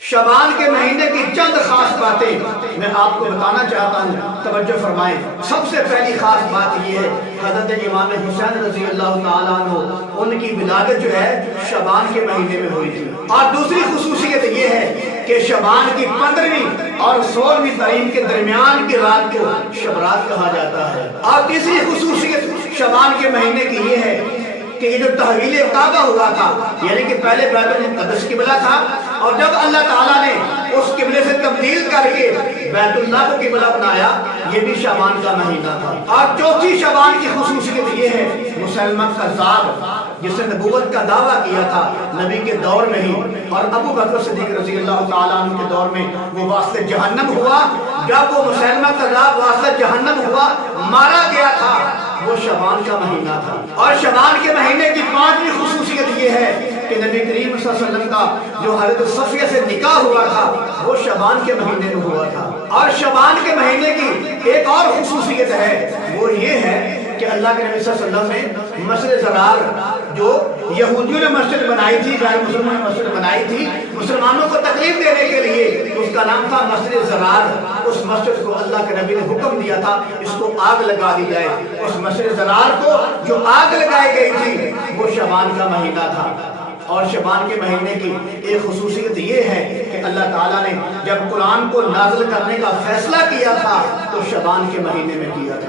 شعبان کے مہینے کی چند خاص باتیں میں آپ کو بتانا چاہتا ہوں، توجہ فرمائیں۔ سب سے پہلی خاص بات یہ ہے، حضرت امام حسین رضی اللہ تعالیٰ عنہ ان کی ولادت جو ہے شعبان کے مہینے میں ہوئی تھی۔ اور دوسری خصوصیت یہ ہے کہ شعبان کی 15ویں اور 16ویں تاریخ کے درمیان کی رات کو شب رات کہا جاتا ہے۔ اور تیسری خصوصیت شعبان کے مہینے کی یہ ہے کہ یہ جو تحویل کعبہ ہوا تھا، یعنی کہ پہلے بیت المقدس قبلہ تھا، اور جب اللہ تعالیٰ نے اس قبلے سے تبدیل کر کے بیت اللہ کو قبلہ بنایا، یہ بھی شعبان کا مہینہ تھا۔ اور چوتھی شعبان کی خصوصیت یہ ہے، مسلمہ کذاب جس نے نبوت کا دعویٰ کیا تھا نبی کے دور میں ہی، اور ابو بکر صدیق رضی اللہ تعالیٰ عنہ کے دور میں وہ واسطہ جہنم ہوا۔ جب وہ مسلمہ کذاب واسطہ جہنم ہوا، مارا گیا تھا، وہ شعبان کا مہینہ تھا۔ اور شعبان کے مہینے کی 5ویں خصوصیت یہ ہے کہ نبی کریم صلی اللہ علیہ وسلم کا جو حضرت صفیہ سے نکاح ہوا تھا وہ شعبان کے مہینے میں ہوا تھا۔ اور شعبان کے مہینے کی ایک اور خصوصیت ہے، وہ یہ ہے کہ اللہ کے نبی صلی اللہ علیہ وسلم نے مسجد زرار جو یہودیوں نے مسجد بنائی تھی، غیر مسلمانوں نے مسجد بنائی تھی مسلمانوں کو تکلیف دینے کے لیے، اس کا نام تھا مسجد زرار۔ اس مسجد کو اللہ کے نبی نے حکم دیا تھا اس کو آگ لگا دی جائے۔ اس مسجد زرار کو جو آگ لگائی گئی تھی وہ شعبان کا مہینہ تھا۔ اور شعبان کے مہینے کی ایک خصوصیت یہ ہے کہ اللہ تعالیٰ نے جب قرآن کو نازل کرنے کا فیصلہ کیا تھا تو شعبان کے مہینے میں کیا تھا۔